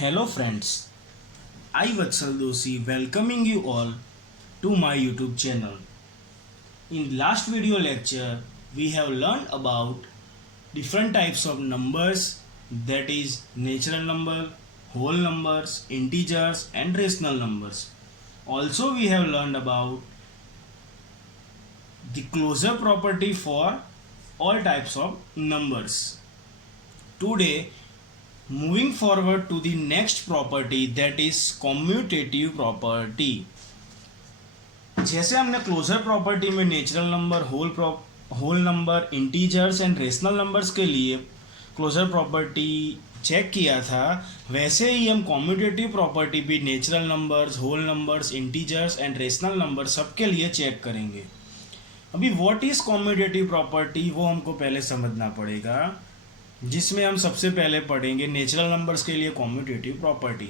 Hello friends, I Vatsal Doshi welcoming you all to my YouTube channel. In last video lecture, we have learned about different types of numbers, that is natural number, whole numbers, integers and rational numbers. Also we have learned about the closure property for all types of numbers. Today moving forward to the next property, that is commutative property. जैसे हमने closure property में natural number, whole number, integers and rational numbers के लिए closure property check किया था, वैसे ही हम कॉम्यूटेटिव प्रॉपर्टी भी natural numbers, whole numbers, integers and rational number सबके लिए चेक करेंगे. अभी व्हाट इज कॉम्यूटेटिव प्रॉपर्टी वो हमको पहले समझना पड़ेगा, जिसमें हम सबसे पहले पढ़ेंगे नेचुरल नंबर्स के लिए कॉम्यूटेटिव प्रॉपर्टी.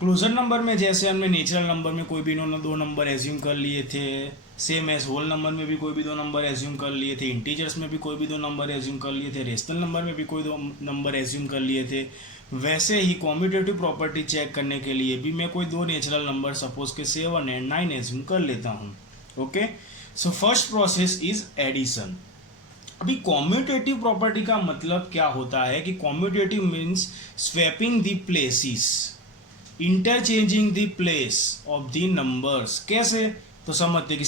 क्लोजर नंबर में जैसे हमने नेचुरल नंबर में कोई भी दो नंबर एज्यूम कर लिए थे, सेम एज होल नंबर में भी कोई भी दो नंबर एज्यूम कर लिए थे, इंटीजर्स में भी कोई भी दो नंबर एज्यूम कर लिए थे, रेशनल नंबर में भी कोई दो नंबर एज्यूम कर लिए थे, वैसे ही कॉम्यूटेटिव प्रॉपर्टी चेक करने के लिए भी मैं कोई दो नेचुरल नंबर सपोज के 7 एंड 9 एज्यूम कर लेता हूँ. Okay, so first process is addition. अभी कॉम्यूटेटिव प्रॉपर्टी का मतलब क्या होता है कि commutative means swapping the places, interchanging the place of the numbers. कैसे, तो समझते कि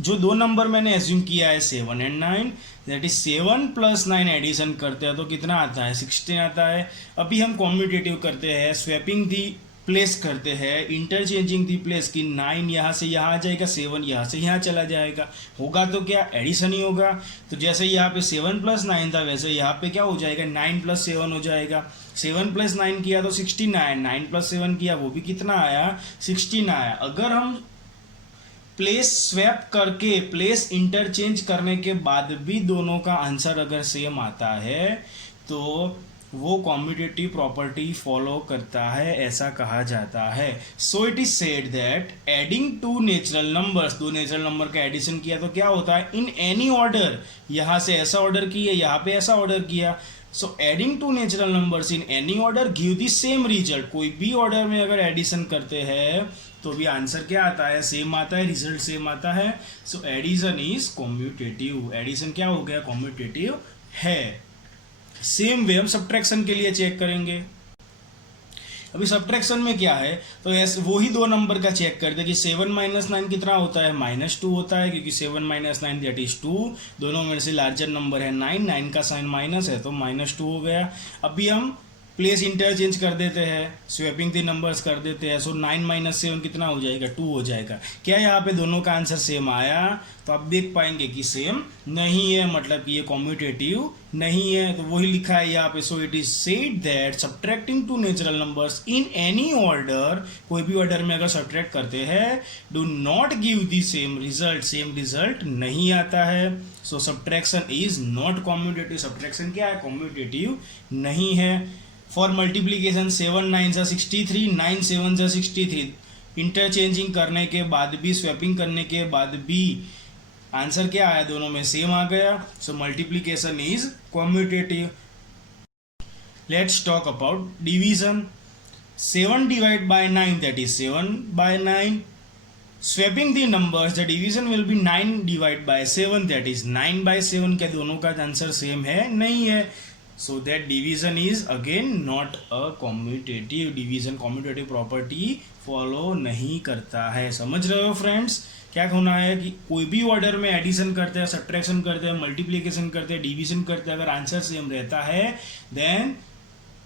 जो दो नंबर मैंने एज्यूम किया है 7 एंड 9, दैट इज 7 + 9 एडिशन करते हैं तो कितना आता है, 16 आता है. अभी हम कॉम्यूटेटिव करते हैं, स्वैपिंग दी प्लेस करते हैं, इंटरचेंजिंग दी प्लेस की 9 यहाँ से यहाँ आ जाएगा, 7 यहाँ से यहाँ चला जाएगा, होगा तो क्या एडिशन ही होगा. तो जैसे यहाँ पे 7 + 9 था, वैसे यहाँ पे क्या हो जाएगा, 9 + 7 हो जाएगा. 7 + 9 किया तो 16 आया, 9 + 7 किया वो भी कितना आया, 16 आया. अगर हम प्लेस स्वैप करके, प्लेस इंटरचेंज करने के बाद भी दोनों का आंसर अगर सेम आता है तो वो कॉम्यूटेटिव प्रॉपर्टी फॉलो करता है, ऐसा कहा जाता है. So it is said that adding two natural numbers, दो नेचुरल नंबर का एडिशन किया तो क्या होता है, इन एनी ऑर्डर, यहाँ से ऐसा ऑर्डर किया, यहाँ पे ऐसा ऑर्डर किया. So adding two natural numbers in any order give the same result. कोई भी ऑर्डर में अगर एडिशन करते हैं तो भी आंसर क्या आता है, सेम आता है, रिजल्ट सेम आता है. So addition is commutative. Addition क्या हो गया, कॉम्यूटेटिव है. सेम वे हम सब्ट्रैक्शन के लिए चेक करेंगे. अभी सब्ट्रैक्शन में क्या है, तो ऐसे वो ही दो नंबर का चेक करते हैं कि 7 - 9 कितना होता है, -2 होता है, क्योंकि 7 - 9 दैट इज 2. दोनों में से लार्जर नंबर है 9, 9 का साइन माइनस है तो -2 हो गया. अभी हम प्लेस इंटरचेंज कर देते हैं, स्वैपिंग द नंबर्स कर देते हैं. सो 9 - 7 कितना हो जाएगा, 2 हो जाएगा. क्या यहाँ पे दोनों का आंसर सेम आया, तो आप देख पाएंगे कि सेम नहीं है, मतलब कि ये कॉम्यूटेटिव नहीं है. तो वही लिखा है यहाँ पे. So it is said that subtracting two natural numbers in any order, कोई भी ऑर्डर में अगर सब्ट्रैक्ट करते हैं, do not give the same result, same result नहीं आता है. So subtraction is not commutative. Subtraction क्या है, कॉम्यूटेटिव नहीं है. फॉर मल्टीप्लीकेशन 7 9 = 63, 9 7 = 63, इंटरचेंजिंग करने के बाद भी, स्वैपिंग करने के बाद भी आंसर क्या आया, दोनों में सेम आ गया. So multiplication is commutative. Let's talk about division. 7 / 9 that is 7 / 9. Swapping the numbers, the division will be 9 / 7 that is 9 / 7. क्या दोनों का आंसर सेम है, नहीं है. So that division is again not a commutative division. commutative property follow नहीं करता है. समझ रहे हो फ्रेंड्स, क्या होना है कि कोई भी ऑर्डर में एडिशन करते हैं, सब्ट्रैक्शन करते हैं, मल्टीप्लिकेशन करते हैं, डिवीजन करते हैं, अगर आंसर सेम रहता है then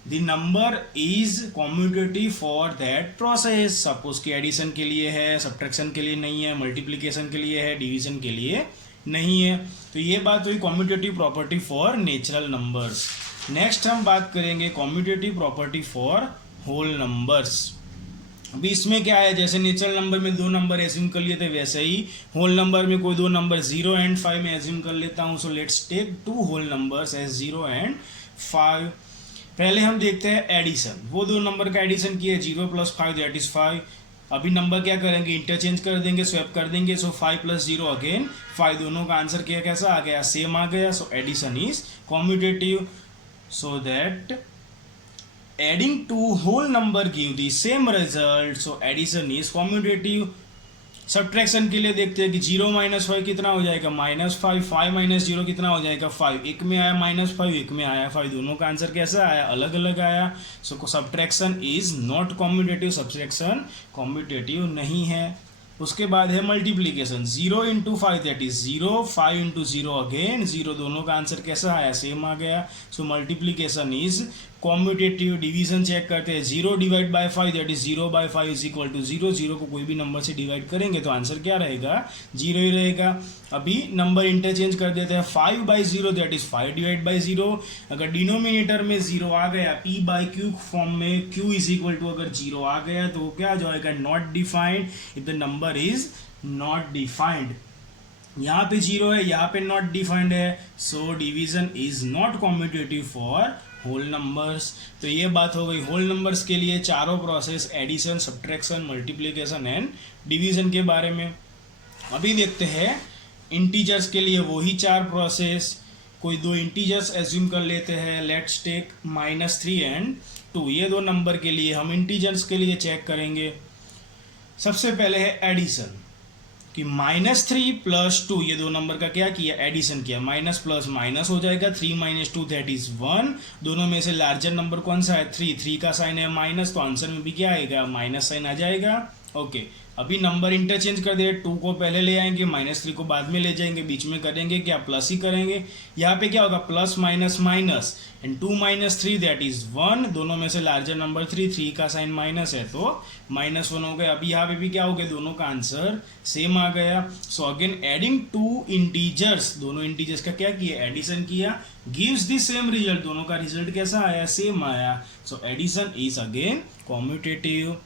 the number is commutative for that process. Suppose कि एडिशन के लिए है, सब्ट्रैक्शन के लिए नहीं है, मल्टीप्लिकेशन के लिए है, डिवीजन के लिए नहीं है. तो ये बात हुई commutative property for natural numbers. Next हम बात करेंगे commutative property for whole numbers. अभी इसमें क्या है, जैसे नेचुरल नंबर में दो नंबर एज्यूम कर लिए थे, वैसे ही होल नंबर में कोई दो नंबर 0 एंड 5 में एज्यूम कर लेता हूँ. So let's take 2 whole numbers as 0 and 5. पहले हम देखते हैं एडिशन. वो दो नंबर का एडिशन किया, 0 + 5 दैट इज 5. अभी नंबर क्या करेंगे, इंटरचेंज कर देंगे, स्वैप कर देंगे. सो 5 + 0 अगेन 5. दोनों का आंसर क्या कैसा आ गया, सेम आ गया. So addition is commutative. So that adding two whole number give the same result, so addition is commutative. Subtraction के लिए देखते हैं कि 0-5 कितना हो जाएगा -5, 5 - 0 कितना हो जाएगा 5, एक में आया -5, एक में आया 5, दोनों का आंसर कैसा आया, अलग अलग आया. So subtraction is not commutative, subtraction commutative नहीं है. उसके बाद है मल्टीप्लीकेशन, 0 × 5 दैट इज 0, 5 × 0 अगेन 0, दोनों का आंसर कैसा आया, सेम आ गया. So multiplication is commutative. Division check करते हैं, 0 / 5 that is 0/5 is equal to 0. 0 को कोई भी नंबर से डिवाइड करेंगे तो आंसर क्या रहेगा, 0 ही रहेगा. अभी नंबर इंटरचेंज कर देते हैं, 5/0 दैट इज 5/0. अगर डिनोमिनेटर में 0 आ गया, p/q फॉर्म में q इज इक्वल टू अगर 0 आ गया तो क्या आ जाएगा, not defined. If the number is not defined, यहाँ पे 0 है, यहाँ पे नॉट डिफाइंड है. So division is not commutative for whole numbers. तो ये बात हो गई होल नंबर्स के लिए चारों process, addition, subtraction, multiplication and division के बारे में. अभी देखते हैं इंटीजर्स के लिए वही 4 प्रोसेस. कोई 2 इंटीजर्स एज्यूम कर लेते हैं, लेट्स टेक -3 एंड 2. ये 2 नंबर के लिए हम इंटीजर्स के लिए चेक करेंगे. सबसे पहले है एडिशन, कि -3 + 2, ये 2 नंबर का क्या किया, एडिशन किया. माइनस प्लस माइनस हो जाएगा, 3 - 2 दैट इज 1. दोनों में से लार्जर नंबर कौन सा है, 3 का साइन है माइनस, तो आंसर में भी क्या आएगा, माइनस साइन आ जाएगा. ओके, अभी नंबर इंटरचेंज कर दे, 2 को पहले ले आएंगे, -3 को बाद में ले जाएंगे, बीच में करेंगे क्या, प्लस ही करेंगे. यहाँ पे क्या होगा, plus minus minus and 2 - 3 that is 1. दोनों में से लार्जर नंबर 3 का साइन माइनस है तो -1 हो गया. अभी यहाँ पे भी क्या हो गया, दोनों का आंसर सेम आ गया. सो अगेन एडिंग 2 इंटीजर्स, दोनों इंटीजर्स का क्या किया, एडिशन किया, गिव्स द सेम रिजल्ट, दोनों का रिजल्ट कैसा आया, सेम आया. So addition is again commutative.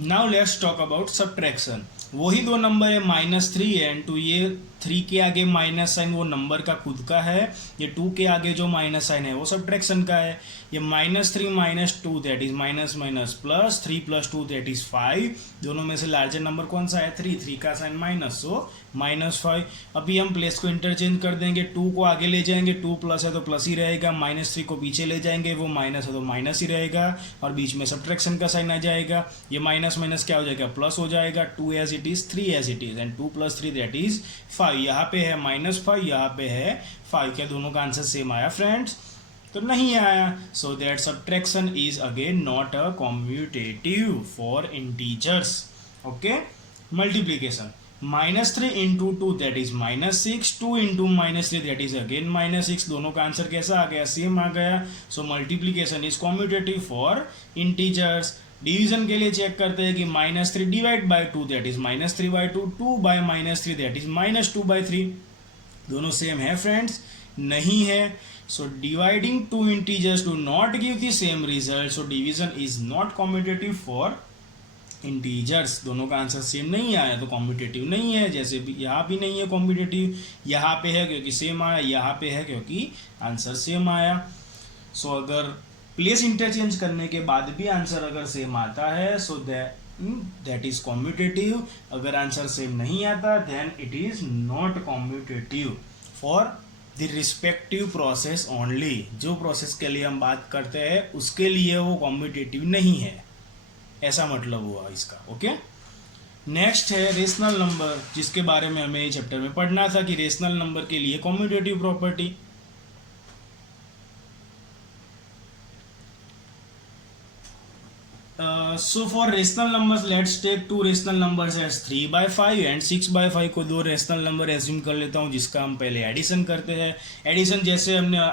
Now let's talk about subtraction. वही 2 नंबर है -3 एंड 2. ये 3 के आगे माइनस साइन वो नंबर का खुद का है, ये 2 के आगे जो माइनस साइन है वो सब्ट्रैक्शन का है. ये -3 - 2 that is minus minus plus, 3 + 2 that is 5. दोनों में से लार्जर नंबर कौन सा है, 3 का साइन माइनस, सो -5. अभी हम प्लेस को इंटरचेंज कर देंगे, 2 को आगे ले जाएंगे, 2 प्लस है तो प्लस ही रहेगा, -3 को पीछे ले जाएंगे, वो माइनस है तो माइनस ही रहेगा, और बीच में सब्ट्रैक्शन का साइन आ जाएगा. ये माइनस माइनस क्या हो जाएगा, प्लस हो जाएगा. 2 as it is, 3 as it is and 2 + 3 that is 5. यहाँ पे है -5, यहाँ पे है 5. क्या दोनों का आंसर सेम आया फ्रेंड्स, तो नहीं आया. So that subtraction is again not a commutative for integers. Okay, multiplication, -3 × 2 that is -6, 2 × -3 that is again -6. दोनों का आंसर कैसा आ गया, सेम आ गया. So multiplication is commutative for integers. Division के लिए चेक करते हैं कि -3 / 2 दैट इज -3/2, 2 / -3 दैट इज -2/3. दोनों सेम है फ्रेंड्स, नहीं है. So dividing 2 integers do not give the same result, so division is not commutative for integers. दोनों का आंसर सेम नहीं आया तो कॉम्यूटेटिव नहीं है. जैसे भी यहाँ भी नहीं है कॉम्यूटेटिव, यहाँ पे है क्योंकि सेम आया, यहाँ पे है क्योंकि आंसर सेम आया. सो अगर प्लेस इंटरचेंज करने के बाद भी आंसर अगर सेम आता है, सो दैट इज कॉम्यूटेटिव. अगर आंसर सेम नहीं आता then it is not commutative for the respective process only. जो प्रोसेस के लिए हम बात करते हैं उसके लिए वो कॉम्यूटेटिव नहीं है, ऐसा मतलब हुआ इसका. ओके, नेक्स्ट है रेशनल नंबर, जिसके बारे में हमें चैप्टर में पढ़ना था कि रेशनल नंबर के लिए commutative property. So for rational numbers, let's take 2 rational numbers as 3/5 and 6/5 को 2 रेशनल नंबर एज्यूम कर लेता हूँ, जिसका हम पहले एडिशन करते हैं. एडिशन जैसे हमने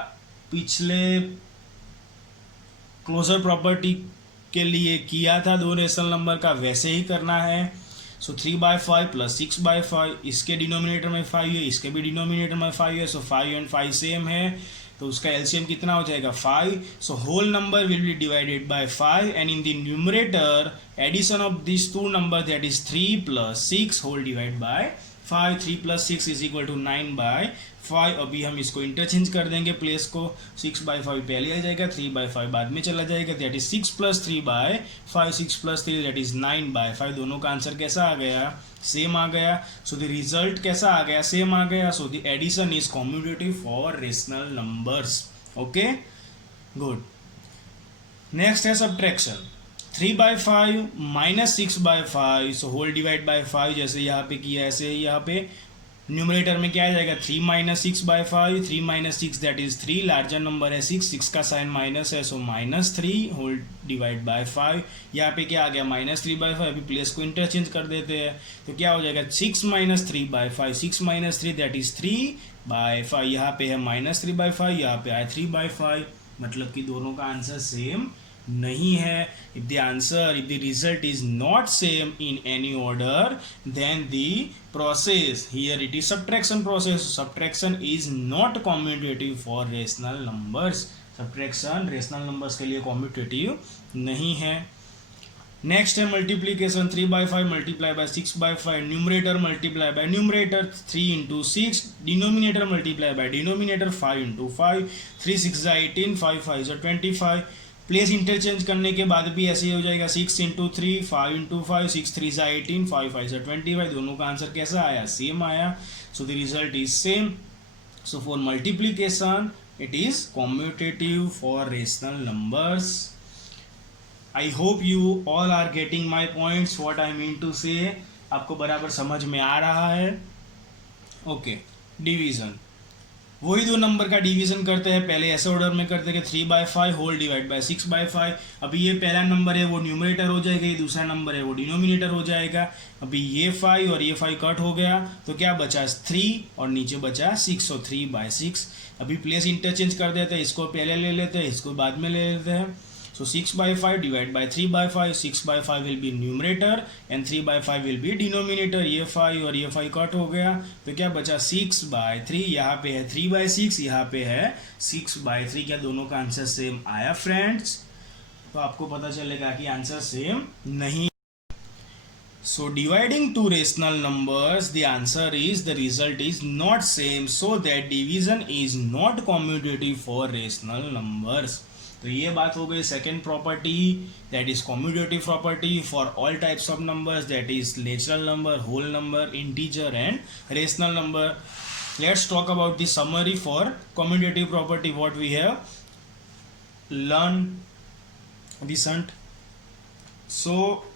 पिछले क्लोजर प्रॉपर्टी के लिए किया था 2 रेशनल नंबर का, वैसे ही करना है. सो 3/5 + 6/5, इसके डिनोमिनेटर में 5 है, इसके भी डिनोमिनेटर में 5 है. सो 5 and 5 सेम है, तो उसका एलसीएम कितना हो जाएगा, 5. So whole number will be divided by 5 and in the numerator addition of this 2 number that is 3 + 6 whole divide by 5. 3 + 6 is equal to 9/5. अभी हम इसको इंटरचेंज कर देंगे प्लेस को, 6/5 पहले आ जाएगा, 3/5 बाद में चला जाएगा, दैट इज 6 + 3/5. 6 + 3 that is 9/5. दोनों का आंसर कैसा आ गया, सेम आ गया. सो द रिजल्ट कैसा आ गया, सेम आ गया. So the addition is commutative for rational numbers. Okay, good. Next है subtraction, 3/5 minus 6/5, so whole divide by 5 जैसे यहाँ पे किया ऐसे ही यहाँ पे न्यूमरेटर में क्या आ जाएगा 3 minus 6/5, 3 minus 6 that is 3, larger number है 6 का साइन माइनस है, सो -3 होल डिवाइड बाय 5, यहाँ पे क्या आ गया -3/5, अभी प्लेस को इंटरचेंज कर देते हैं तो क्या हो जाएगा 6 माइनस 3/5, 6 माइनस 3 दैट इज 3/5, यहाँ पे है -3/5, यहाँ पे आया 3/5, मतलब कि दोनों का आंसर सेम नहीं है. If the result is not same in any order, then the process, here it is subtraction process. Subtraction is not commutative for rational numbers. Subtraction rational numbers के लिए commutative नहीं है. नेक्स्ट है multiplication, 3/5 multiply by 6/5, numerator multiply by numerator 3 into 6, denominator multiply by denominator 5 into 5, 3 6 18, 5 5 25. Place interchange करने के बाद भी ऐसे ही हो जाएगा 6 इंटू 3, 5 इंटू 5, 6 3 18, 5 5 25, दोनों का आंसर कैसा आया सेम आया, so the result is same. So for multiplication it is commutative for rational numbers. I hope you all are getting my points, what I mean to say. आपको बराबर समझ में आ रहा है. ओके, डिवीजन, वही दो नंबर का डिवीजन करते हैं. पहले ऐसे ऑर्डर में करते हैं 3/5 होल डिवाइड बाय 6/5. अभी ये पहला नंबर है वो न्यूमरेटर हो जाएगा, ये दूसरा नंबर है वो डिनोमिनेटर हो जाएगा. अभी ये 5 और ये 5 कट हो गया तो क्या बचा 3 और नीचे बचा 6, और 3/6. अभी प्लेस इंटरचेंज कर देते हैं, इसको पहले ले लेते हैं, इसको बाद में ले लेते हैं. So 6/5 divided by 3/5, 6/5 will be numerator and 3/5 will be denominator. ये 5 और ये 5 कट हो गया तो क्या बचा 6/3. यहाँ पे है 3/6, यहाँ पे है 6/3. क्या दोनों का आंसर सेम आया फ्रेंड्स? तो आपको पता चलेगा कि आंसर सेम नहीं. So dividing two rational numbers, the answer is, the result is not same, so that division is not commutative for rational numbers. तो ये बात हो गई second property, that is commutative property for all types of numbers, that is natural number, whole number, integer and rational number. Let's talk about the summary for commutative property. What we have learn recent. So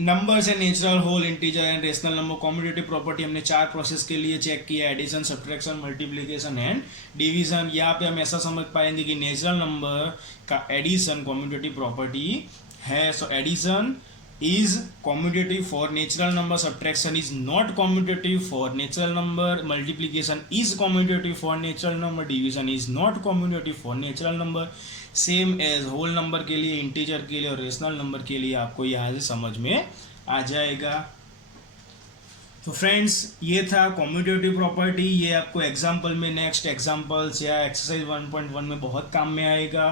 numbers है natural, whole, integer and rational number. Commutative property हमने 4 process के लिए check किया, addition, subtraction, multiplication and division. यहाँ पे हम ऐसा समझ पाएंगे कि नेचुरल नंबर का एडिशन कॉम्यूटेटिव प्रॉपर्टी है. So addition is commutative for natural number, subtraction is not commutative for natural number, multiplication is commutative for natural number, division is not commutative for natural number. Same as whole number के लिए, integer के लिए और rational number के लिए आपको यहाँ से समझ में आ जाएगा. तो फ्रेंड्स ये था कॉम्यूटेटिव प्रॉपर्टी. ये आपको एग्जाम्पल में, नेक्स्ट एग्जाम्पल्स या एक्सरसाइज 1.1 में बहुत काम में आएगा,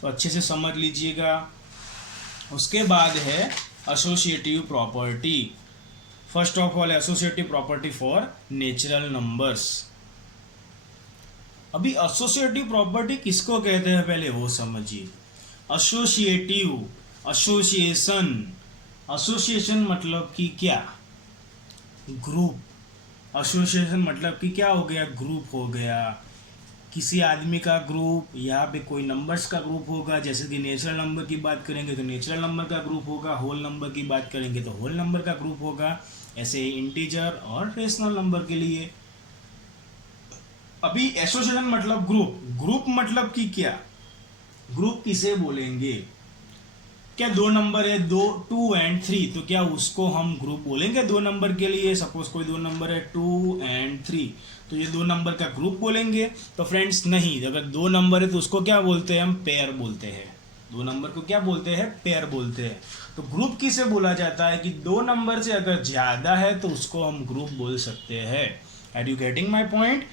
तो अच्छे से समझ लीजिएगा. उसके बाद है associative property. First of all associative property for natural numbers. अभी एसोसिएटिव प्रॉपर्टी किसको कहते हैं पहले वो समझिए. एसोसिएटिव, एसोसिएशन, एसोसिएशन मतलब कि क्या, ग्रुप. एसोसिएशन मतलब कि क्या हो गया, ग्रुप हो गया. किसी आदमी का ग्रुप, यहाँ पे कोई नंबर्स का ग्रुप होगा. जैसे कि नेचुरल नंबर की बात करेंगे तो नेचुरल नंबर का ग्रुप होगा, होल नंबर की बात करेंगे तो होल नंबर का ग्रुप होगा. ऐसे ही इंटीजर और रेशनल नंबर के लिए. अभी एसोसिएशन मतलब ग्रुप. ग्रुप मतलब कि क्या, ग्रुप किसे बोलेंगे. क्या दो नंबर है, 2 and 3, तो क्या उसको हम ग्रुप बोलेंगे दो नंबर के लिए. सपोज कोई दो नंबर है 2 and 3, तो ये दो नंबर का ग्रुप बोलेंगे. तो फ्रेंड्स नहीं, अगर दो नंबर है तो उसको क्या बोलते हैं हम, पेयर बोलते हैं. दो नंबर को क्या बोलते हैं, पेयर बोलते हैं. तो ग्रुप किसे बोला जाता है कि दो नंबर से अगर ज़्यादा है तो उसको हम ग्रुप बोल सकते हैं. Are you getting my point.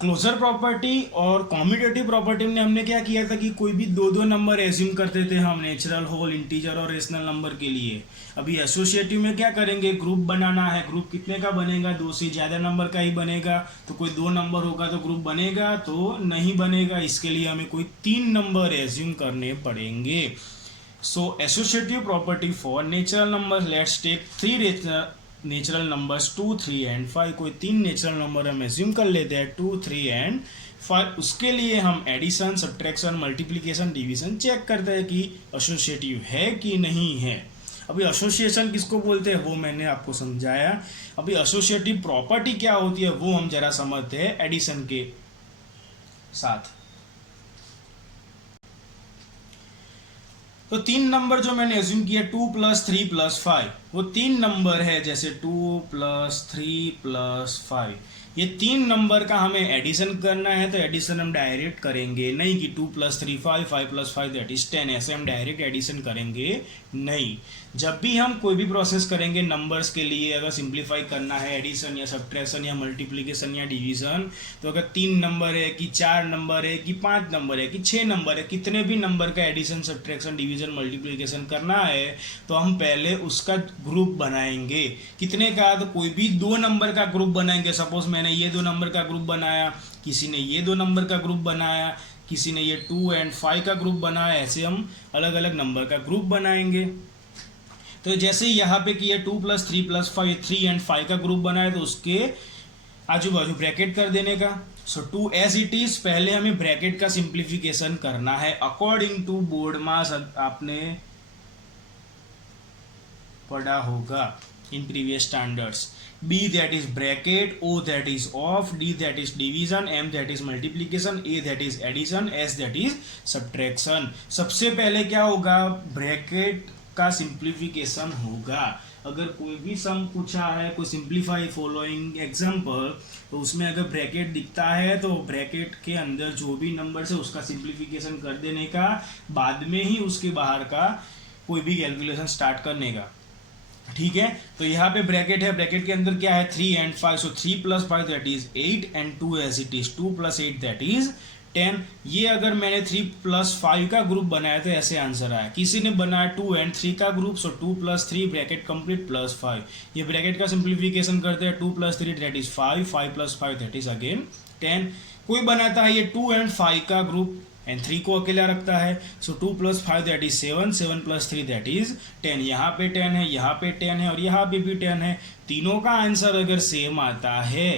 Closure property और कॉम्यूटेटिव प्रॉपर्टी में हमने क्या किया था कि कोई भी दो नंबर एज्यूम करते थे हम, नेचुरल, होल, इंटीजर और रेशनल नंबर के लिए. अभी एसोसिएटिव में क्या करेंगे, ग्रुप बनाना है. ग्रुप कितने का बनेगा, 2 से ज़्यादा नंबर का ही बनेगा. तो कोई 2 नंबर होगा तो ग्रुप बनेगा, तो नहीं बनेगा. इसके लिए हमें कोई 3 नंबर एज्यूम करने पड़ेंगे. So associative property for natural number, let's take 3 natural numbers 2, 3 and 5. कोई 3 नेचुरल नंबर हम एज्यूम कर लेते हैं 2, 3 and उसके लिए हम addition, subtraction, multiplication, division check करते हैं कि एसोसिएटिव है कि नहीं है। अभी एसोसिएशन किसको बोलते हैं वो मैंने आपको समझाया। अभी एसोसिएटिव प्रॉपर्टी क्या होती है वो हम जरा समझते हैं एडिशन के साथ। तो 3 नंबर जो मैंने एज्यूम किया 2 + 3 + 5, वो 3 नंबर है, जैसे 2 + 3 + 5, ये 3 नंबर का हमें एडिशन करना है। तो एडिशन हम डायरेक्ट करेंगे नहीं कि 2 + 3 5, 5 + 5 दैट इज 10, ऐसे हम डायरेक्ट एडिशन करेंगे नहीं। जब भी हम कोई भी प्रोसेस करेंगे नंबर्स के लिए, अगर सिंप्लीफाई करना है, एडिशन या सब्ट्रैक्शन या मल्टीप्लिकेशन या डिवीजन, तो अगर 3 नंबर है कि 4 नंबर है कि 5 नंबर है कि 6 नंबर है, कितने भी नंबर का एडिशन, सब्ट्रैक्शन, डिवीजन, मल्टीप्लिकेशन करना है तो हम पहले उसका ग्रुप बनाएंगे। कितने का? तो कोई भी 2 नंबर का ग्रुप बनाएंगे। सपोज मैंने ये 2 नंबर का ग्रुप बनाया, किसी ने ये 2 नंबर का ग्रुप बनाया, किसी ने ये 2 और 5 का ग्रुप बनाया, ऐसे हम अलग अलग नंबर का ग्रुप बनाएंगे। तो जैसे यहाँ पे कि ये 2 + 3 + 5, 3 और 5 का ग्रुप बनाया, तो उसके आजू बाजू ब्रैकेट कर देने का। सो 2 एज इट इज, पहले हमें ब्रैकेट का सिंप्लीफिकेशन करना है अकॉर्डिंग टू बोर्ड मास, आपने पढ़ा होगा in previous standards. B that is bracket, O that is off, D that is division, M that is multiplication, A that is addition, S that is subtraction। सबसे पहले क्या होगा? Bracket का simplification होगा। अगर कोई भी सम पूछा है, कोई सिंप्लीफाई फॉलोइंग एग्जाम्पल, तो उसमें अगर ब्रैकेट दिखता है तो ब्रैकेट के अंदर जो भी नंबर है उसका सिंप्लीफिकेशन कर देने का, बाद में ही उसके बाहर का कोई भी कैलकुलेशन स्टार्ट करने का। ठीक है, तो यहाँ पे ब्रैकेट है, ब्रैकेट के अंदर क्या है? 3 और 5, so 3 + 5 that is 8 and 2 as it is 2 + 8 that is 10। ये अगर मैंने 3 + 5 का ग्रुप बनाया तो ऐसे आंसर आया। किसी ने बनाया 2 और 3 का ग्रुप, सो 2 + 3 ब्रैकेट कंप्लीट +5। ये ब्रैकेट का सिंप्लीफिकेशन करते हैं, 2 + 3 that is 5, 5 + 5 that is again 10। कोई बनाता है ये 2 और 5 का ग्रुप एंड 3 को अकेला रखता है, सो 2 + 5 दैट इज 7, 7 + 3 दैट इज 10। यहाँ पे 10 है, यहाँ पे 10 है और यहाँ पे भी 10 है। तीनों का आंसर अगर सेम आता है,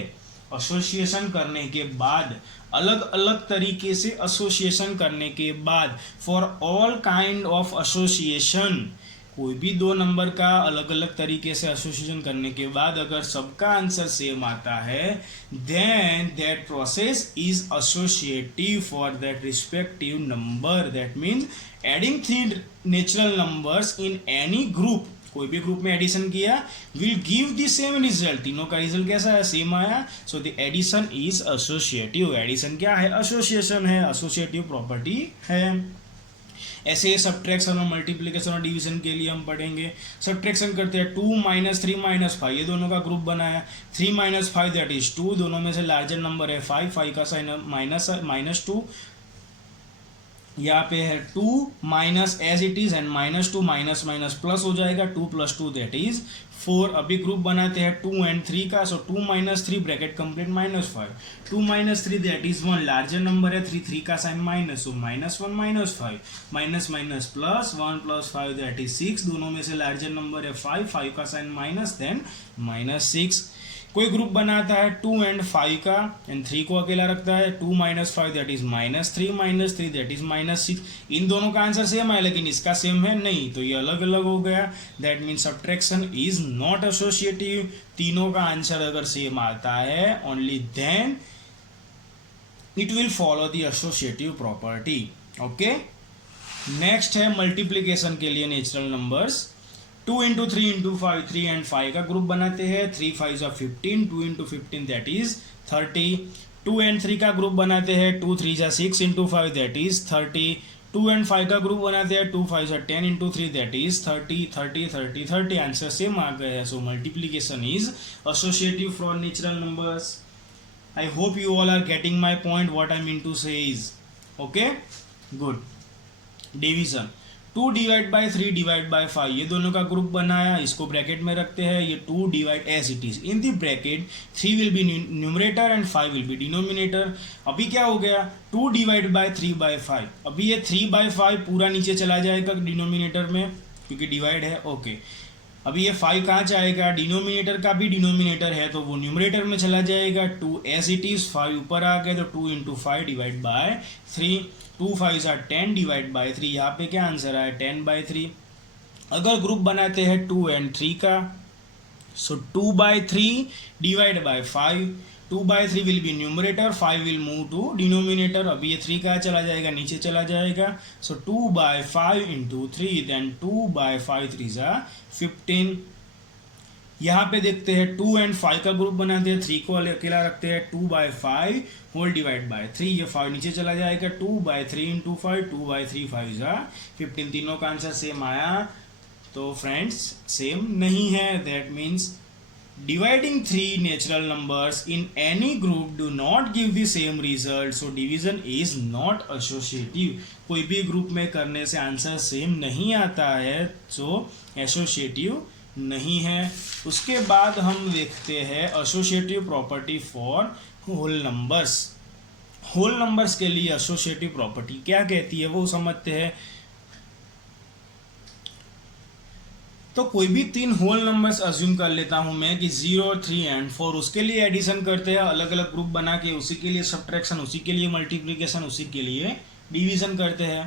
एसोसिएशन करने के बाद, अलग अलग तरीके से एसोसिएशन करने के बाद, for all kind of association, कोई भी 2 नंबर का अलग अलग तरीके से एसोसिएशन करने के बाद अगर सबका आंसर सेम आता है, then that process is associative for that respective number. That means adding 3 natural numbers in any group, कोई भी ग्रुप में एडिशन किया, will give the same result. तीनों का रिजल्ट कैसा है? सेम आया। So the addition is associative. Addition क्या है? एसोसिएशन है, एसोसिएटिव प्रॉपर्टी है। ऐसे सब्ट्रैक्शन और मल्टीप्लिकेशन और डिवीजन के लिए हम पढ़ेंगे। सब्ट्रैक्शन करते हैं, 2 - 3 - 5, ये दोनों का ग्रुप बनाया। 3 - 5 दैट इज 2, दोनों में से लार्जर नंबर है 5, 5 का साइन -2। यहाँ पे है 2 minus as it is and -2 minus plus हो जाएगा, 2 + 2 दैट इज 4। अभी ग्रुप बनाते हैं 2 और 3 का, सो 2 - 3 bracket complete -5, 2 - 3 that is 1, larger number है 3, 3 का sign minus, so -1 -5 minus plus 1 + 5 that is 6, दोनों में से लार्जर नंबर है 5, 5 का साइन माइनस, देन -6। कोई ग्रुप बनाता है 2 और 5 का एंड 3 को अकेला रखता है, 2 - 5 दैट इज -3 दैट इज -6। इन दोनों का आंसर सेम है लेकिन इसका सेम है नहीं, तो ये अलग अलग हो गया। That means subtraction is not associative. तीनों का आंसर अगर सेम आता है, only then it will follow the associative property. Okay, next है मल्टीप्लिकेशन के लिए नेचुरल नंबर्स। 2 × 3 × 5, 3 और 5 का ग्रुप बनाते हैं, 3 × 5 = 15, 2 × 15 दैट इज 30। 2 और 3 का ग्रुप बनाते हैं, 2 × 3 = 6 × 5 दैट इज 30। 2 और 5 का ग्रुप बनाते हैं, 2 × 5 = 10 × 3 दैट इज 30, 30, 30, 30। आंसर सेम आ गया है। So multiplication is associative for natural numbers. I hope you all are getting my point, what I mean to say is okay good. Division 2 / 3 / 5, ये दोनों का ग्रुप बनाया, इसको ब्रैकेट में रखते हैं। ये 2 divide as it is in the bracket, 3 will be numerator and 5 will be denominator. अभी क्या हो गया? 2 / 3 / 5, अभी ये 3/5 पूरा नीचे चला जाएगा डिनोमिनेटर में क्योंकि डिवाइड है। ओके, अभी ये 5 कहाँ जाएगा, डिनोमिनेटर का भी डिनोमिनेटर है तो वो न्यूमरेटर में चला जाएगा। 2 एज इट इज, 5 ऊपर आ गया तो 2 into 5 divide by 3, 2 5 or 10 divide by 3, यहाँ पे क्या आंसर आया 10/3। अगर ग्रुप बनाते हैं 2 and 3 का, so 2/3 divide by 5, 2/3 will be numerator, 5 will move to denominator. अभी ये 3 कहाँ चला जाएगा, नीचे चला जाएगा। So 2/5 into 3, then 2/5 3 15। यहाँ पे देखते हैं 2 and 5 का ग्रुप बनाते हैं, 3 को अकेला रखते हैं, 2/5 होल डिवाइड बाय 3, ये 5 नीचे चला जाएगा। 2/3 इंटू 5, 2/3 5 15। तीनों का आंसर सेम आया। तो फ्रेंड्स सेम नहीं है, that means dividing 3 natural numbers in any group do not give the same result, so division is not associative। कोई भी ग्रुप में करने से आंसर सेम नहीं आता है, so associative नहीं है। उसके बाद हम देखते हैं associative property for whole numbers। Whole numbers के लिए associative property क्या कहती है वो समझते हैं। तो कोई भी 3 होल नंबर्स अज्यूम कर लेता हूं मैं कि 0, 3 and 4, उसके लिए एडिशन करते हैं अलग अलग ग्रुप बना के, उसी के लिए सब्ट्रैक्शन, उसी के लिए मल्टीप्लिकेशन, उसी के लिए डिवीजन करते हैं।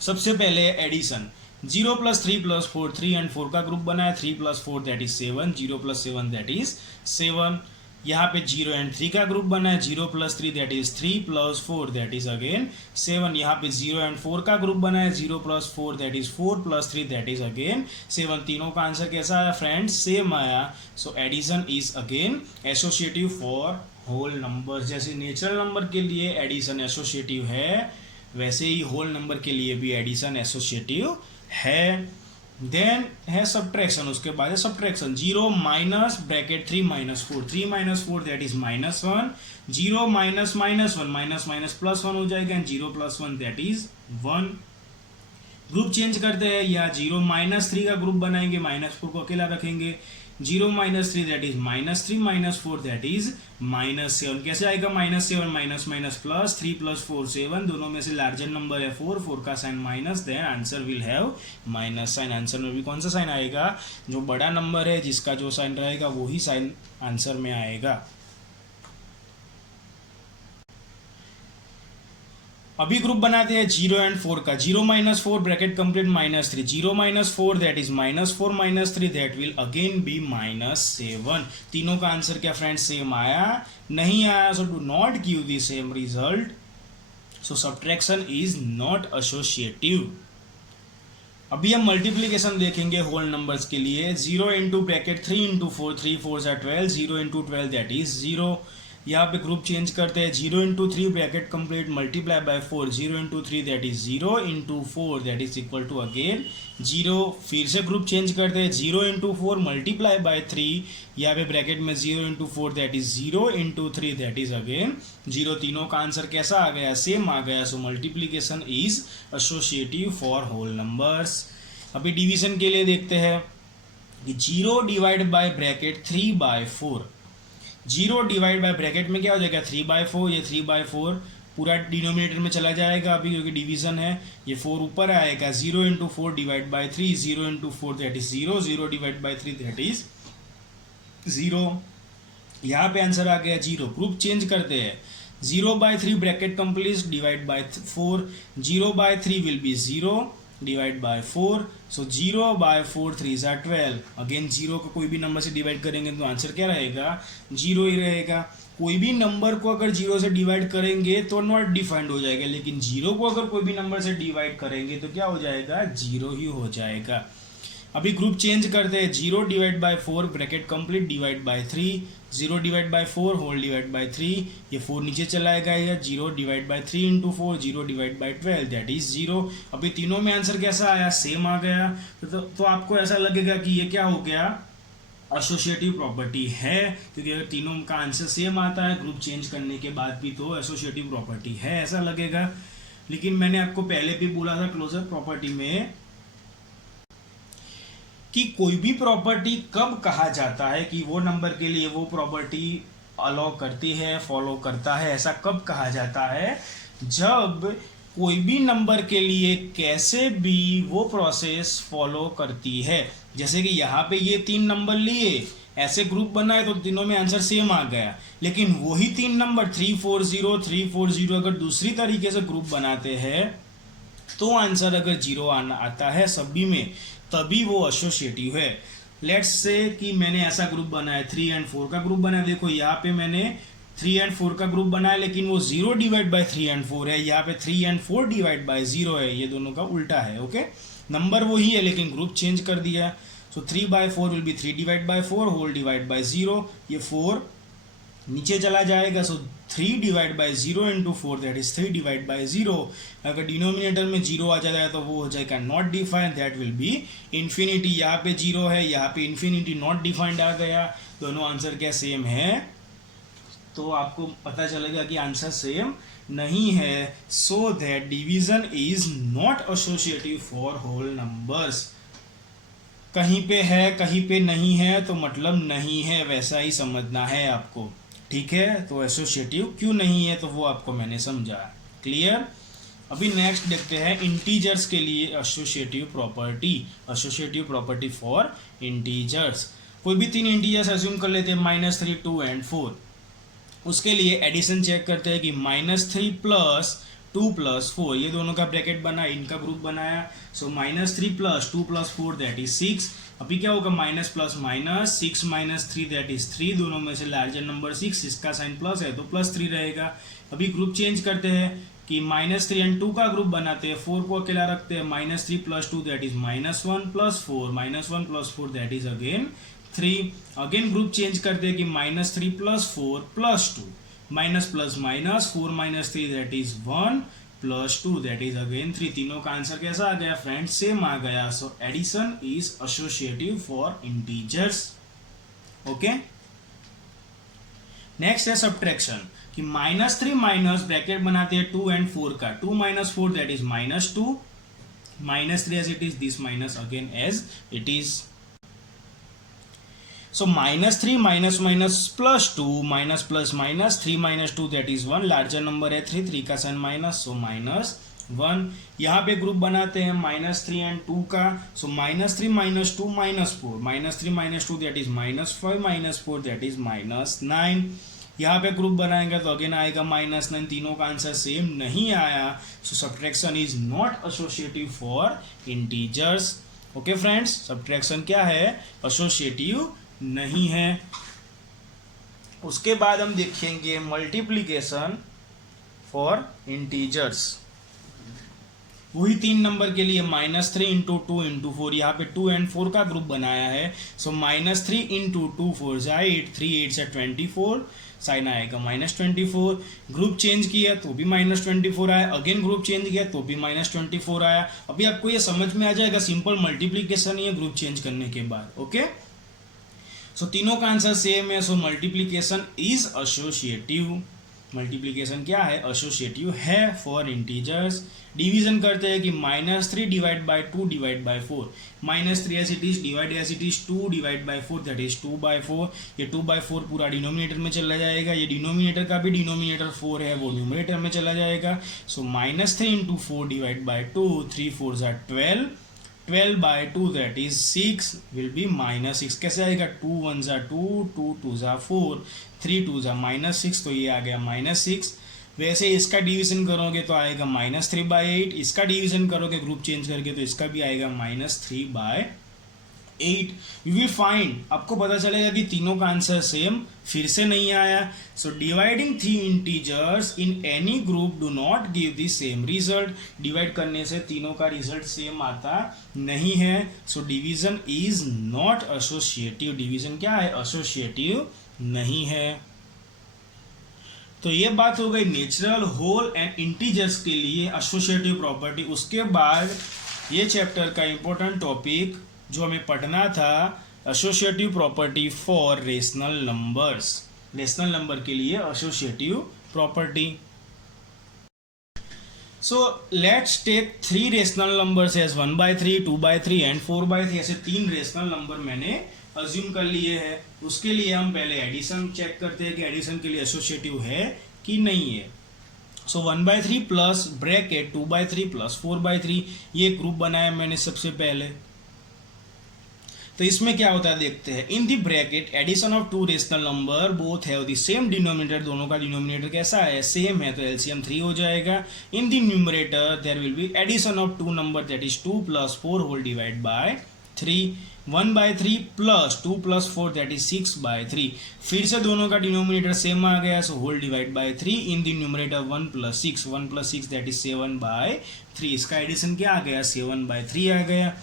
सबसे पहले एडिशन, 0 + 3 + 4, 3 and 4 का ग्रुप बना है, 3 + 4 दैट इज 7, 0 + 7 दैट इज 7। यहाँ पे 0 and 3 का ग्रुप बना है, 0 + 3 that is 3 + 4 that is again 7। यहाँ पे 0 and 4 का ग्रुप बना है, 0 + 4 that is 4 + 3 that is again 7। तीनों का आंसर कैसा आया फ्रेंड्स, सेम आया। So addition is again associative for whole number. जैसे नेचुरल नंबर के लिए एडिशन एसोसिएटिव है, वैसे ही होल नंबर के लिए भी एडिशन एसोसिएटिव है। देन है सब्ट्रैक्शन, उसके बाद है subtraction, 0 minus bracket 3 - 4, 3 - 4 that is -1, 0 minus -1 minus minus +1 हो जाएगा, and 0 + 1 that is 1। Group change करते हैं, या 0 - 3 का ग्रुप बनाएंगे, -4 को अकेला रखेंगे, 0 - 3 दैट इज -3 - 4 दैट इज -7। कैसे आएगा -7, माइनस माइनस प्लस, 3 + 4 7, दोनों में से लार्जर नंबर है 4, 4 का sign minus, then answer will have minus sign. Answer में भी कौन सा साइन आएगा, जो बड़ा नंबर है जिसका जो साइन रहेगा वही साइन आंसर में आएगा। अभी ग्रुप बनाते हैं 0 and 4 का, 0 - 4 bracket complete -3, 0 - 4 that is -4 - 3 that will again be -7। तीनों का आंसर क्या फ्रेंड्स सेम आया, नहीं आया। So do not give the same result, so subtraction is not associative. अभी हम मल्टीप्लीकेशन देखेंगे होल नंबर्स के लिए, 0 इंटू ब्रैकेट 3 × 4, 3 4 12, 0 × 12 दैट इज 0। यहाँ पे ग्रुप चेंज करते हैं, 0 × 3 bracket complete multiply by 4, 0 × 3 that is 0 × 4 that is equal to again 0। फिर से ग्रुप चेंज करते हैं, 0 × 4 मल्टीप्लाई बाय 3, यहाँ पे ब्रैकेट में 0 × 4 that is 0 × 3 that is again 0। तीनों का आंसर कैसा आ गया, सेम आ गया। So multiplication is associative for whole numbers. अभी डिवीजन के लिए देखते हैं कि 0 divide by bracket 3/4, 0 divide by bracket में क्या हो जाएगा 3/4, ये 3/4 पूरा डिनोमिनेटर में चला जाएगा अभी क्योंकि डिवीजन है, ये 4 ऊपर आएगा, 0 × 4 divide by 3, 0 × 4 that is 0, 0 divide by 3 that is 0। यहाँ पे आंसर आ गया 0। ग्रुप चेंज करते हैं, 0/3 bracket complete divide by 4, 0/3 will be 0 divide by 4, so 0/4 3 12। Again 0 को कोई भी नंबर से डिवाइड करेंगे तो आंसर क्या रहेगा, 0 ही रहेगा। कोई भी नंबर को अगर 0 से डिवाइड करेंगे तो नॉट डिफाइंड हो जाएगा, लेकिन 0 को अगर कोई भी नंबर से डिवाइड करेंगे तो क्या हो जाएगा, 0 ही हो जाएगा। अभी ग्रुप चेंज करते हैं, 0 divide by 4 bracket complete divide by 3, 0 divide by 4 whole divide by 3, ये 4 नीचे चला आएगा, या 0 divide by 3 × 4, 0 divide by 12 that is 0। अभी तीनों में आंसर कैसा आया, सेम आ गया। तो आपको ऐसा लगेगा कि ये क्या हो गया, एसोसिएटिव प्रॉपर्टी है, क्योंकि अगर तीनों का आंसर सेम आता है ग्रुप चेंज करने के बाद भी तो एसोसिएटिव प्रॉपर्टी है, ऐसा लगेगा। लेकिन मैंने आपको पहले भी बोला था क्लोजर प्रॉपर्टी में कि कोई भी प्रॉपर्टी कब कहा जाता है कि वो नंबर के लिए वो प्रॉपर्टी अलाउ करती है, फॉलो करता है, ऐसा कब कहा जाता है, जब कोई भी नंबर के लिए कैसे भी वो प्रोसेस फॉलो करती है। जैसे कि यहाँ पे ये 3 नंबर लिए, ऐसे ग्रुप बनाए तो तीनों में आंसर सेम आ गया, लेकिन वही 3 नंबर 340 अगर दूसरी तरीके से ग्रुप बनाते हैं तो आंसर अगर 0 आता है सभी में, तभी वो एसोसिएटिव है। लेट्स से कि मैंने ऐसा ग्रुप बनाया, 3 और 4 का ग्रुप बनाया। देखो यहाँ पे मैंने 3 और 4 का ग्रुप बनाया, लेकिन वो 0 डिवाइड बाय 3 और 4 है। यहाँ पे 3 और 4 डिवाइड बाय 0 है, ये दोनों का उल्टा है। ओके, नंबर वही है लेकिन ग्रुप चेंज कर दिया। So 3/4 will be 3 divide by 4 whole divide by 0। ये 4 नीचे चला जाएगा, so 3 divide by 0 into 4 that is 3 divide by 0। अगर डिनोमिनेटर में 0 आ जाता है तो वो हो जाएगा not defined, that will be infinity. यहाँ पे 0 है, यहाँ पे इन्फिनिटी, नॉट डिफाइंड आ गया, दोनों आंसर क्या सेम है, तो आपको पता चलेगा कि आंसर सेम नहीं है। So that division is not associative for whole numbers. कहीं पे है कहीं पे नहीं है तो मतलब नहीं है, वैसा ही समझना है आपको, ठीक है। तो एसोसिएटिव क्यों नहीं है तो वो आपको मैंने समझा, क्लियर। अभी नेक्स्ट देखते हैं इंटीजर्स के लिए associative property. Associative property for integers, कोई भी 3 इंटीजर्स अज्यूम कर लेते हैं, -3, 2 एंड 4। उसके लिए एडिशन चेक करते हैं कि -3 प्लस 2 प्लस 4, ये दोनों का ब्रैकेट बना, इनका ग्रुप बनाया। सो -3 प्लस 2 प्लस 4 दैट इज 6। अभी क्या होगा, minus plus minus, 6 minus 3 that is 3, दोनों में से लार्जर नंबर 6, इसका साइन प्लस है तो +3 रहेगा। अभी ग्रुप चेंज करते हैं कि -3 एंड 2 का ग्रुप बनाते हैं, 4 को अकेला रखते हैं, -3 plus 2 that is -1 plus 4, -1 plus 4 that is again 3। Again group change करते हैं कि -3 plus 4 plus 2, minus plus minus, 4 minus 3 that is 1 plus 2 that is again 3। तीनों का आंसर कैसा आ गया फ्रेंड्स, सेम आ गया। So addition is associative for integers. Okay, next है सब्ट्रैक्शन, कि -3 माइनस ब्रैकेट बनाते हैं 2 एंड 4 का, 2 minus 4 that is -2, -3 as it is, this minus again as it is. So -3 minus minus plus 2 minus plus minus 3 minus 2 that is 1, larger number है 3, 3 का sign minus, so -1। यहाँ पे group बनाते हैं -3 and 2 का, सो -3 minus 2 minus 4, -3 minus 2 that is -5 minus 4 that is -9। यहाँ पे group बनाएंगे तो अगेन आएगा -9, तीनों का आंसर सेम नहीं आया। So subtraction is not associative for integers. Okay friends, subtraction क्या है, एसोसिएटिव नहीं है। उसके बाद हम देखेंगे मल्टीप्लिकेशन फॉर इंटीजर्स। वही 3 नंबर के लिए -3 इंटू 2 इंटू 4, यहाँ पे 2 एंड 4 का ग्रुप बनाया है। सो -3 इंटू 2 4 जा 8, 3 8 से 24, साइन आएगा -24। ग्रुप चेंज किया तो भी -24 आया, अगेन ग्रुप चेंज किया तो भी -24 आया। अभी आपको ये समझ में आ जाएगा, सिंपल मल्टीप्लिकेशन ही है ग्रुप चेंज करने के बाद। ओके, सो तीनों का आंसर सेम है। So multiplication is associative. Multiplication क्या है, एसोसिएटिव है फॉर इंटीजर्स। डिवीजन करते हैं कि -3 divide by 2 divide by 4, -3 as it is divide as it is 2 divide by 4 that is 2/4। ये 2/4 पूरा डिनोमिनेटर में चला जाएगा, ये डिनोमिनेटर का भी डिनोमिनेटर 4 है वो न्यूमरेटर में चला जाएगा। सो -3 इंटू 4 डिवाइड बाय 2, 3 4 जा 12, 12/2 that is 6 will be -6। कैसे आएगा, 2 1 जा 2, 2 2 जा 4, 3 2 जा -6, तो ये आ गया -6। वैसे इसका डिवीजन करोगे तो आएगा -3/8, इसका डिवीजन करोगे ग्रुप चेंज करके तो इसका भी आएगा -3/8। यू विल फाइंड, आपको पता चलेगा कि तीनों का आंसर सेम फिर से नहीं आया। So dividing 3 integers in any group do not give the same result. Divide करने से तीनों का रिजल्ट सेम आता नहीं है। So division is not associative. Division क्या है, एसोसिएटिव नहीं है। तो ये बात हो गई नेचुरल, होल एंड इंटीजर्स के लिए एसोसिएटिव प्रॉपर्टी। उसके बाद ये चैप्टर का इंपॉर्टेंट टॉपिक जो हमें पढ़ना था, associative property for rational numbers. Rational number के लिए associative property. So let's take 3 rational numbers as 1/3, 2/3 and 4/3। ऐसे 3 रेशनल नंबर मैंने अज्यूम कर लिए हैं। उसके लिए हम पहले एडिशन चेक करते हैं कि एडिशन के लिए एसोसिएटिव है कि नहीं है। सो 1/3 प्लस ब्रैकेट 2/3 प्लस 4/3, ये ग्रुप बनाया मैंने सबसे पहले। तो इसमें क्या होता है देखते हैं। In the bracket addition of two rational number both have the same denominator, दोनों का डिनोमिनेटर कैसा है, सेम है, तो एलसीएम 3 हो जाएगा। In the numerator there will be addition of two number that is 2 + 4 whole divide by 3, 1/3 plus 2 + 4 that is 6/3। फिर से दोनों का डिनोमिनेटर सेम आ गया, so whole divide by 3। In the numerator 1 + 6 that is 7/3। इसका एडिशन क्या आ गया, 7/3 आ गया।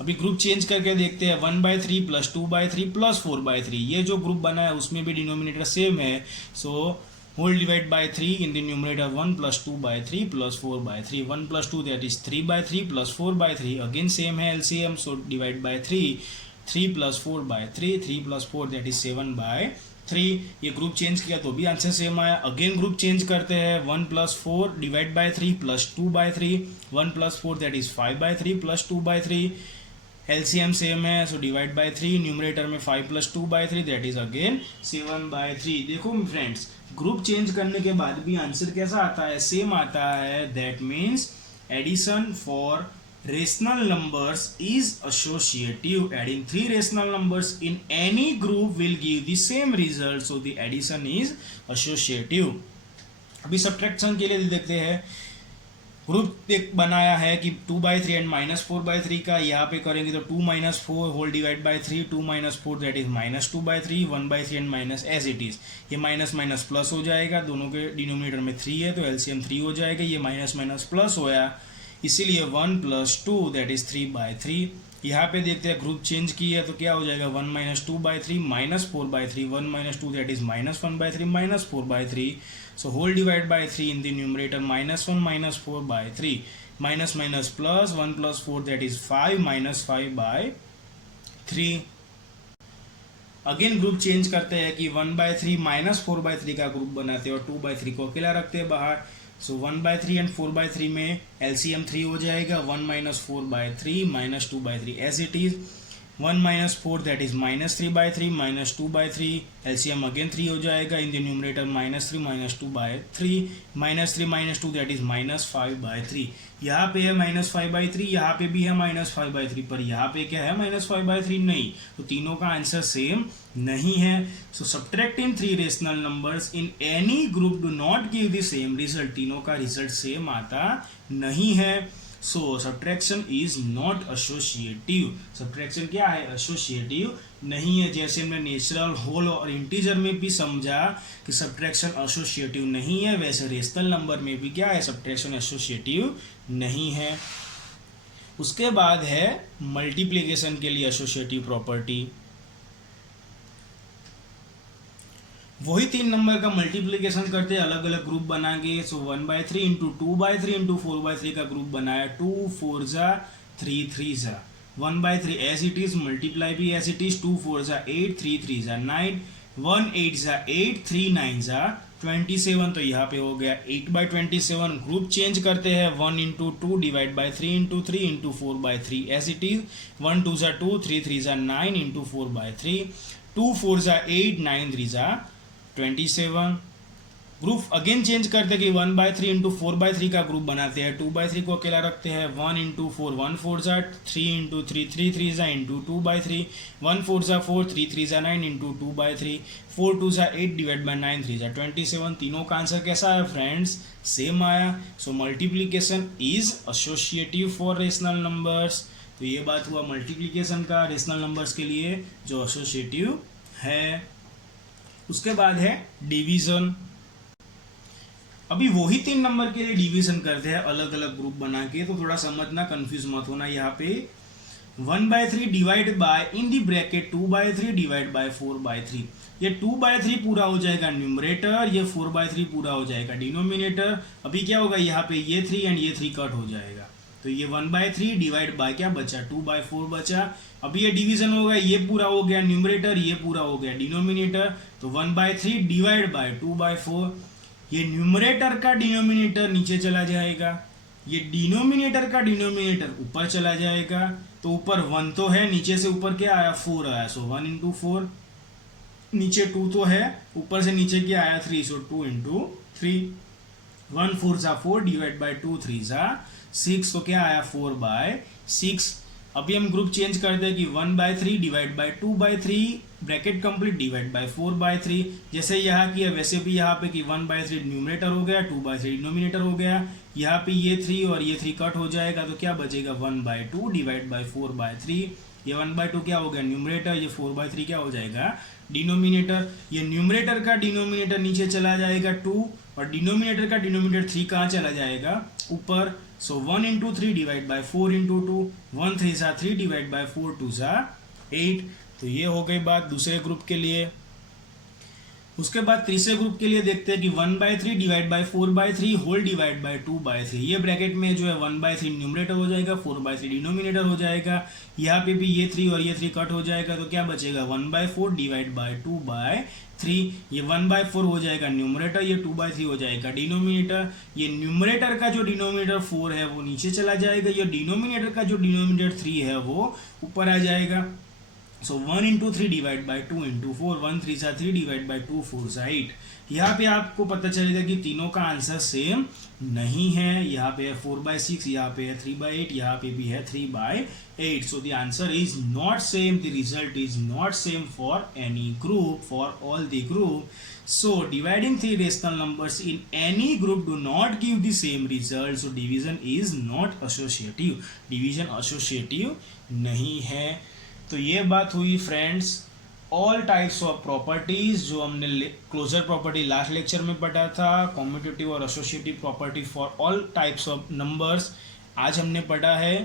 अभी ग्रुप चेंज करके देखते हैं। 1/3 प्लस 2/3 प्लस 4/3, ये जो ग्रुप बना है उसमें भी डिनोमिनेटर सेम है, so whole divide by 3। In the numerator 1 + 2/3 plus 4/3, 1 + 2 that is 3/3 plus 4/3, again same है LCM, so divide by 3, 3 + 4/3, 3 + 4 that is 7/3। ये ग्रुप चेंज किया तो भी आंसर सेम आया। अगेन ग्रुप चेंज करते हैं। 1 + 4 divide by 3 plus 2/3, 1 + 4 that is 5/3 plus 2/3, LCM same है, सो divide by 3। Numerator में 5 + 2/3 दैट इज अगेन 7/3। देखो फ्रेंड्स, ग्रुप चेंज करने के बाद भी आंसर कैसा आता है, सेम आता है। That means addition for rational numbers is associative. Adding 3 rational numbers in any group will give the same result, so the addition is associative. अभी सब्ट्रैक्शन के लिए देखते हैं। ग्रुप एक बनाया है कि 2/3 एंड -4/3 का, यहाँ पे करेंगे तो 2 - 4 whole divide by 3, 2 - 4 that is -2/3, 1/3 and minus as it is. ये माइनस माइनस प्लस हो जाएगा, दोनों के डिनोमिनेटर में 3 है तो एलसीएम 3 हो जाएगा। ये माइनस माइनस प्लस होया, इसीलिए 1 + 2 दैट इज 3/3। यहाँ पे देखते हैं ग्रुप चेंज की है तो क्या हो जाएगा, 1 - 2/3 -4/3, 1 - 2 that is -1/3 -4/3, so whole divide by 3 in the numerator -1 -4/3, minus minus plus 1 + 4 that is 5 -5/3। Again group change करते हैं कि 1/3 -4/3 का ग्रुप बनाते हैं और 2/3 को अकेला रखते हैं बाहर। सो 1/3 एंड 4/3 में एलसीएम 3 हो जाएगा। 1 - 4/3 -2/3 as it is, 1 - 4 that is -3/3 -2/3, LCM again 3 हो जाएगा। In the numerator -3 -2/3, -3 - 2 that is -5/3। यहाँ पे है -5/3, यहाँ पे भी है -5/3, पर यहाँ पे क्या है -5/3 नहीं, तो तीनों का आंसर सेम नहीं है। So subtracting 3 rational numbers in any group do not give the same result, तीनों का रिजल्ट सेम आता नहीं है। So subtraction is not associative. Subtraction क्या है, एसोसिएटिव नहीं है। जैसे मैं नेचुरल, होल और इंटीजर में भी समझा कि सब्ट्रैक्शन एसोसिएटिव नहीं है, वैसे रेशनल नंबर में भी क्या है, सब्ट्रैक्शन एसोसिएटिव नहीं है। उसके बाद है मल्टीप्लिकेशन के लिए एसोसिएटिव प्रॉपर्टी। वही 3 नंबर का मल्टीप्लिकेशन करते हैं अलग अलग ग्रुप बना के। सो 1/3 इंटू 2/3 इंटू 4/3 का ग्रुप बनाया। 2 4 जा 3 3 जा 1/3 एज इट इज, मल्टीप्लाई भी एज इट इज। 2 4 जा 8, 3 3 जा 9, 1 8 जा 8, 3 9 जा 27, तो यहाँ पे हो गया 8/27। ग्रुप चेंज करते हैं। 1 into 2 divide by 3 into 3 into 4/3 as it is. 1 2 जा 2, 3 3 जा 9 इंटू 4/3, 2 4 जा 8, 9 3 जा 27। ग्रुप अगेन चेंज करते हैं कि 1/3 इंटू 4/3 का ग्रुप बनाते हैं। 2/3 को अकेला रखते हैं। 1 इंटू 4 1 4 जा 3 इंटू 3 3 3 जा इंटू 2/3, 1 4 जा 4, 3 3 जा 9 इंटू 2/3, 4 2 जा 8 डिवाइड बाय 9 3 जा 27। तीनों का आंसर कैसा है फ्रेंड्स, सेम आया। So multiplication is associative for rational numbers. तो ये बात हुआ मल्टीप्लीकेशन का रेशनल नंबर्स के लिए जो एसोसिएटिव है। उसके बाद है डिवीजन। अभी वही 3 नंबर के लिए डिवीजन करते हैं अलग अलग ग्रुप बना के, तो थोड़ा समझना, कंफ्यूज मत होना। यहाँ पे 1/3 divide by in the bracket 2/3 divide bye 4/3। ये 2/3 पूरा हो जाएगा न्यूमरेटर, ये 4/3 पूरा हो जाएगा डिनोमिनेटर। अभी क्या होगा, यहाँ पे ये 3 एंड ये 3 कट हो जाएगा, तो ये 1/3 डिवाइड बाय क्या बचा, 2/4 बचा। अभी ये डिवीजन होगा, ये पूरा हो गया न्यूमरेटर, ये पूरा हो गया डिनोमिनेटर, तो 1/3 डिवाइड बाय 2/4। ये न्यूमरेटर का डिनोमिनेटर नीचे चला जाएगा, ये डिनोमिनेटर का डिनोमिनेटर ऊपर चला जाएगा। तो ऊपर 1 तो है, नीचे से ऊपर क्या आया, 4 आया, सो 1 इंटू 4। नीचे 2 तो है, ऊपर से नीचे क्या आया, 3, सो 2 इंटू 3। 1 4 सा 4 डिवाइड बाई 2 3 सा 6, तो क्या आया 4/6। अभी हम ग्रुप चेंज करते हैं कि 1/3 divide by 2/3 bracket complete divide by 4/3। जैसे यहाँ किया वैसे भी यहाँ पे कि 1/3 न्यूमरेटर हो गया, 2/3 डिनोमिनेटर हो गया। यहाँ पे ये 3 और ये 3 कट हो जाएगा, तो क्या बचेगा 1/2 डिवाइड बाई 4/3। ये 1/2 क्या हो गया न्यूमरेटर, ये 4/3 क्या हो जाएगा डिनोमिनेटर। ये न्यूमरेटर का डिनोमिनेटर नीचे चला जाएगा 2, और डिनोमिनेटर का डिनोमिनेटर 3 कहाँ चला जाएगा ऊपर। सो 1 इंटू 3 डिवाइड बाई 4 इंटू 2, 1 3 सा 3 डिवाइड बाई 4 2 सा 8। तो ये हो गई बात दूसरे ग्रुप के लिए। उसके बाद तीसरे ग्रुप के लिए देखते हैं कि 1/3 divide by 4/3 whole divide by 2/3। ये ब्रैकेट में जो है 1/3 न्यूमरेटर हो जाएगा, 4/3 डिनोमिनेटर हो जाएगा। यहाँ पे भी ये 3 और ये 3 कट हो जाएगा, तो क्या बचेगा 1/4 डिवाइड बाई 2/3। ये 1/4 हो जाएगा न्यूमरेटर, ये 2/3 हो जाएगा डिनोमिनेटर। ये न्यूमरेटर का जो डिनोमिनेटर 4 है वो नीचे चला जाएगा, ये डिनोमिनेटर का जो डिनोमिनेटर 3 है वो ऊपर आ जाएगा। सो 1 इंटू 3 डिवाइड बाई 2 इंटू 4, 1 3 सा 3 डिवाइड बाई 2 4 सा 8। यहाँ पे आपको पता चलेगा कि तीनों का आंसर सेम नहीं है। यहाँ पे है 4/6, यहाँ पे है 3/8, यहाँ पे भी है 3/8। So the answer is not same, the result is not same for any group, for all the group. So dividing three rational numbers in any group do not give the same result. So division is not associative. Division associative नहीं है। तो ये बात हुई friends all types of properties, जो हमने closure property last lecture में पढ़ा था, कॉम्यूटेटिव और associative property for all types of numbers आज हमने पढ़ा है।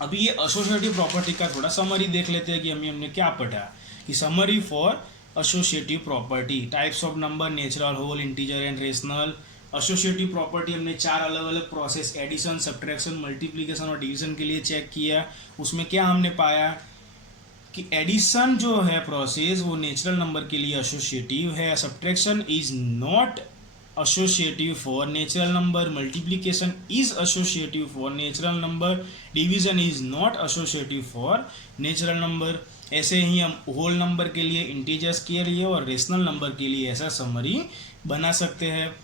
अभी ये एसोसिएटिव प्रॉपर्टी का थोड़ा समरी देख लेते हैं कि हमने क्या पढ़ा। कि summary for associative property, types of number, natural, whole, integer and rational. Associative property हमने 4 अलग अलग प्रोसेस एडिशन, सब्ट्रैक्शन, मल्टीप्लिकेशन और डिवीजन के लिए चेक किया। उसमें क्या हमने पाया कि एडिशन जो है प्रोसेस वो नेचुरल नंबर के लिए एसोसिएटिव है, subtraction is not associative for natural number, multiplication is associative for natural number, division is not associative for natural number. ऐसे ही हम होल नंबर के लिए, इंटीजर्स के लिए और रेशनल नंबर के लिए ऐसा समरी बना सकते हैं।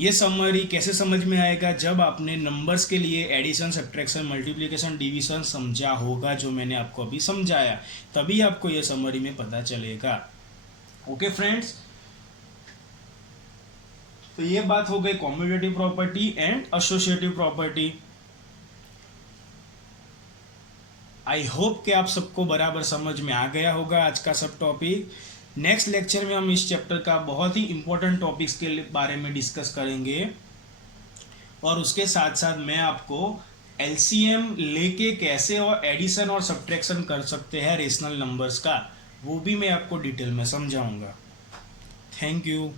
ये समरी कैसे समझ में आएगा, जब आपने नंबर्स के लिए एडिशन, सब्ट्रैक्शन, मल्टीप्लिकेशन, डिवीजन समझा होगा, जो मैंने आपको अभी समझाया, तभी आपको ये समरी में पता चलेगा। ओके फ्रेंड्स, तो ये बात हो गई commutative property and associative property. I hope कि आप सबको बराबर समझ में आ गया होगा आज का सब टॉपिक। नेक्स्ट लेक्चर में हम इस चैप्टर का बहुत ही इंपॉर्टेंट टॉपिक्स के बारे में डिस्कस करेंगे, और उसके साथ साथ मैं आपको एलसीएम लेके कैसे और एडिशन और सब्ट्रैक्शन कर सकते हैं रेशनल नंबर्स का, वो भी मैं आपको डिटेल में समझाऊंगा। Thank you.